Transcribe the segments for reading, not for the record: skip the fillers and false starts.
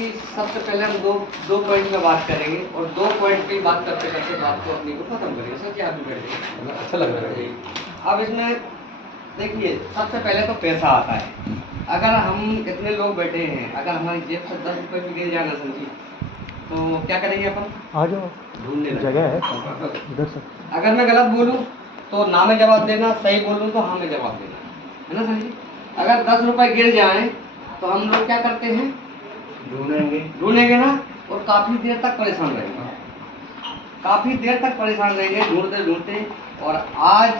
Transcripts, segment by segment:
जी सबसे पहले हम दो दो पॉइंट में बात करेंगे और दो पॉइंट पे बात करते करते बात को अपनी को खत्म करेंगे। सर क्या आप भी करेंगे, अच्छा लग रहा है। अब इसमें देखिए सबसे पहले तो पैसा आता है। अगर हम इतने लोग बैठे हैं, अगर हमारी जेब से 10 रुपये भी गिर जाना समझिए, तो क्या करेंगे अपन? आ जाओ, ढूंढने लगेंगे। जगह है इधर से। अगर मैं गलत बोलूं तो ना में जवाब देना, सही बोलूं तो हाँ में जवाब देना, है ना सर जी? अगर 10 रुपये गिर जाएं तो हम लोग क्या करते हैं? ढूंढेंगे ना, और काफ़ी देर तक परेशान रहेंगे, काफ़ी देर तक परेशान रहेंगे ढूंढते ढूंढते। और आज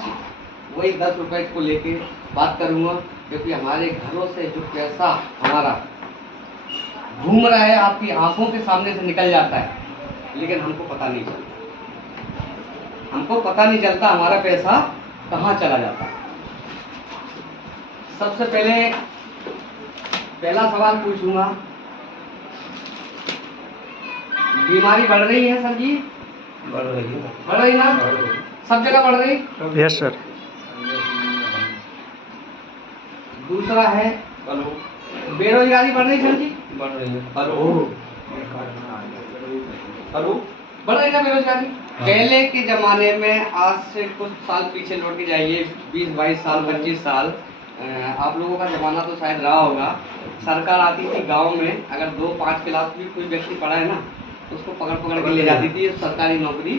वही 10 रुपये को लेके बात करूँगा, क्योंकि हमारे घरों से जो पैसा हमारा घूम रहा है आपकी आंखों के सामने से निकल जाता है, लेकिन हमको पता नहीं चलता, हमको पता नहीं चलता हमारा पैसा कहाँ चला जाता है। सबसे पहला सवाल पूछूंगा, बीमारी बढ़ रही है सर जी? बढ़ रही है। बढ़ रही ना? सब जगह बढ़ रही। Yes sir. दूसरा है बेरोजगारी बढ़ रही सर जी? बढ़ रही है। हेलो बढ़ रही ना बेरोजगारी? पहले के जमाने में आज से कुछ साल पीछे लौट के जाइए, 20-22 साल 25 साल, आप लोगों का जमाना तो शायद रहा होगा। सरकार आती थी गांव में, अगर 2-5 क्लास भी कोई व्यक्ति पढ़ा है ना, तो उसको पकड़ पकड़ के ले जाती थी, सरकारी नौकरी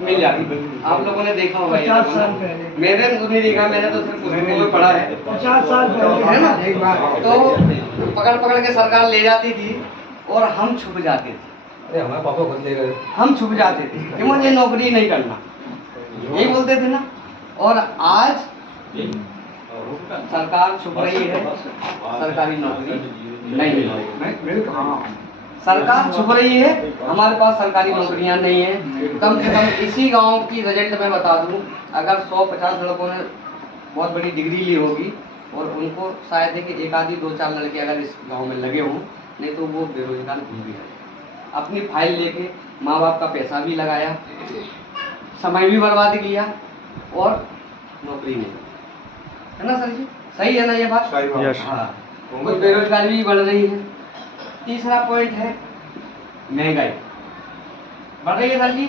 मिल जाती थी। आप लोगों ने देखा होगा। 50 साल पहले। मैंने तो नहीं देखा, मैंने तो सिर्फ पुस्तकों में पढ़ा है। 50 साल पहले है ना? तो पकड़ पकड़ के सरकार ले जाती थी और हम छुप जाते थे। अरे हमारे पापा खुद ले गए। हम छुप जाते थे कि मुझे नौकरी नहीं करना, यही बोलते थे ना। और आज सरकार छुप रही है, सरकारी नौकरी नहीं मिल रही। सरकार छुप रही है, हमारे पास सरकारी नौकरियां नहीं है। कम से कम इसी गांव की रिजल्ट मैं बता दूं, अगर 150 लड़कों ने बहुत बड़ी डिग्री ली होगी और उनको शायद है कि एक आधी 2-4 लड़के अगर इस गांव में लगे हों, नहीं तो वो बेरोजगार घूम भी रहे। अपनी फाइल लेके माँ बाप का पैसा भी लगाया, समय भी बर्बाद किया और नौकरी नहीं, है ना सर जी? सही है ना ये बात? यस। हाँ, कुछ बेरोजगारी भी बढ़ रही है। तीसरा पॉइंट है महंगाई बढ़ रही है सर जी?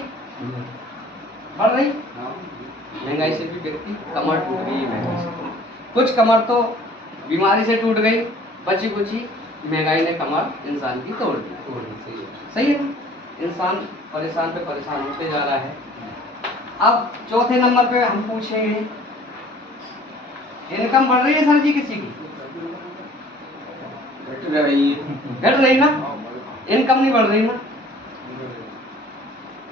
बढ़ रही। महंगाई से भी व्यक्ति कमर टूट गई है महंगाई से। कुछ कमर तो बीमारी से टूट गई, बची कुची महंगाई ने कमर इंसान की तोड़ दी। सही है ना? इंसान परेशान पे परेशान होते जा रहा है। अब चौथे नंबर पे हम पूछेंगे, इनकम बढ़ रही है सर जी किसी की? घट रही ना? इनकम नहीं बढ़ रही ना?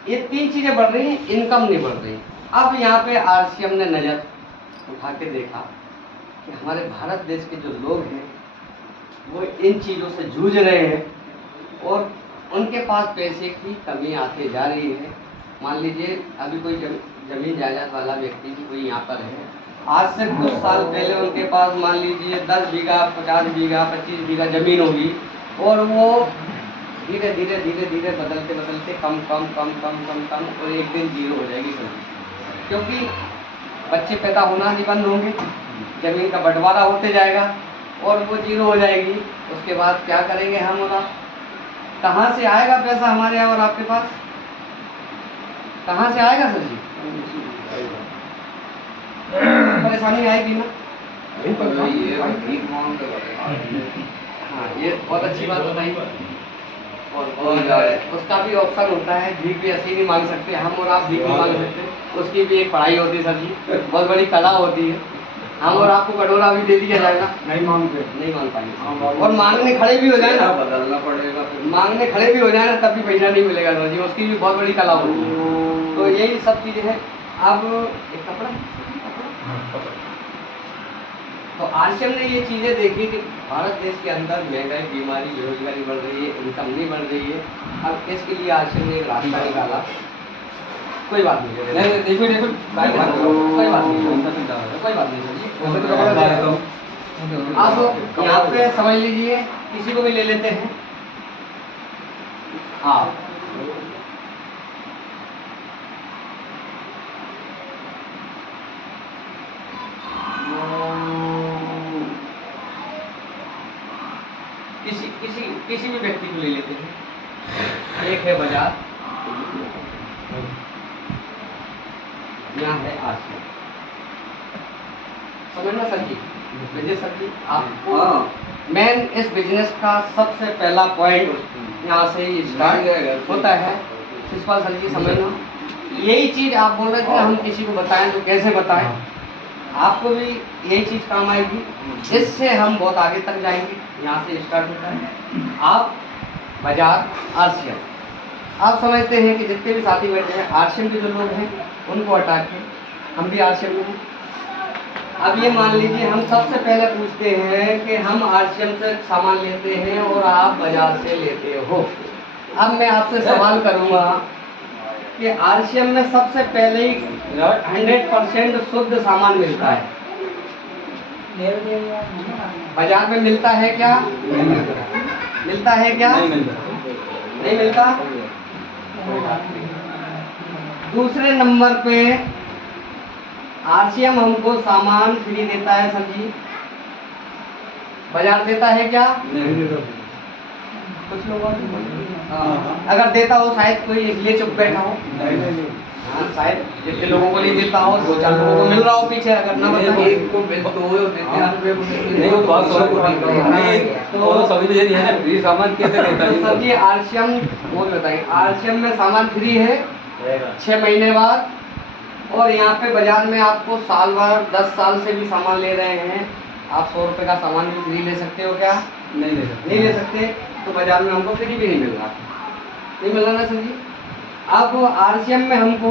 ये 3 चीजें बढ़ रही हैं, इनकम नहीं बढ़ रही। अब यहाँ पे आरसीएम ने नजर उठा के देखा कि हमारे भारत देश के जो लोग हैं वो इन चीज़ों से जूझ रहे हैं और उनके पास पैसे की कमी आती जा रही है। मान लीजिए अभी कोई जमीन जायदाद वाला व्यक्ति कोई यहाँ पर है, आज से कुछ साल पहले उनके पास मान लीजिए 10 बीघा 50 बीघा 25 बीघा जमीन होगी और वो धीरे धीरे धीरे धीरे बदलते बदलते कम कम कम कम कम कम और एक दिन जीरो हो जाएगी सर, क्योंकि बच्चे पैदा होना नहीं बंद होंगे, जमीन का बंटवारा होते जाएगा और वो जीरो हो जाएगी। उसके बाद क्या करेंगे हम? और आप कहाँ से आएगा पैसा हमारे और आपके पास? कहाँ से आएगा सर जी? परेशानी आएगी ना? हाँ, ये बहुत अच्छी बात बताई। और उसका भी ऑप्शन होता है, भीख भी ऐसे ही नहीं मांग सकते हम और आप, भीख नहीं मांग सकते, उसकी भी एक पढ़ाई होती है सर जी, बहुत बड़ी कला होती है। हम और आपको कटोरा भी दे दिया जाएगा, नहीं मांग पाएंगे और मांगने खड़े भी हो जाए ना, बदलना पड़ेगा, मांगने खड़े भी हो जाए ना तब भी पैसा नहीं मिलेगा सर जी, उसकी भी बहुत बड़ी कला होती है। तो यही सब चीज़ें हैं। अब एक कपड़ा, तो आरसीएम ने ये चीज़ें देखी कि भारत देश के अंदर महंगाई, बीमारी, बेरोजगारी बढ़ रही है, इनकम नहीं बढ़ रही है। अब इसके लिए आरसीएम ने एक रास्ता निकाला। कोई बात नहीं, देखो कोई बात नहीं सर जी। आप यहाँ पे समझ लीजिए, किसी को भी ले लेते हैं आप, किसी किसी भी व्यक्ति को ले लेते हैं। एक है बजाज, यहाँ है आरसीएम। समझना सर जी, विजय सर जी, आपको मेन इस बिजनेस का सबसे पहला पॉइंट यहाँ से ही स्टार्ट होता है। शिषपाल सर जी समझना, यही चीज़ आप बोल रहे थे ना, हम किसी को बताएं तो कैसे बताएं, आपको भी यही चीज़ काम आएगी, इससे हम बहुत आगे तक जाएंगे। यहाँ से स्टार्ट होता है आप बजाज आरसीएम। आप समझते हैं कि जितने भी साथी बैठे हैं आरसीएम के जो लोग हैं उनको हटा के हम भी आरसीएम में हैं। अब ये मान लीजिए हम सबसे पहले पूछते हैं कि हम आरसीएम से सामान लेते हैं और आप बाजार से लेते हो। अब मैं आपसे सवाल करूंगा कि आरसीएम में सबसे पहले ही 100% शुद्ध सामान मिलता है, बाजार में मिलता है क्या? मिलता है क्या? नहीं मिलता। दूसरे नंबर पे आरसीएम हमको सामान फ्री देता है सर जी, बाजार देता है क्या? कुछ लोगों अगर देता हो शायद कोई इसलिए चुप बैठा हो, हाँ शायद जितने लोगों को नहीं देता हो 2-4 लोगों को मिल रहा हो पीछे, अगर ना बताइए तो सभी तो यही है ना, फ्री सामान कैसे देता है? सर जी आरसीएम वो बताइए, आरसीएम में सामान फ्री है 6 महीने बाद, और यहाँ पे बाजार में आपको साल भर 10 साल से भी सामान ले रहे हैं, आप 100 रुपये का सामान भी फ्री ले सकते हो क्या? नहीं ले सकते। तो बाजार में हमको फ्री भी नहीं मिल रहा, नहीं मिल रहा ना सर जी। अब आरसीएम में हमको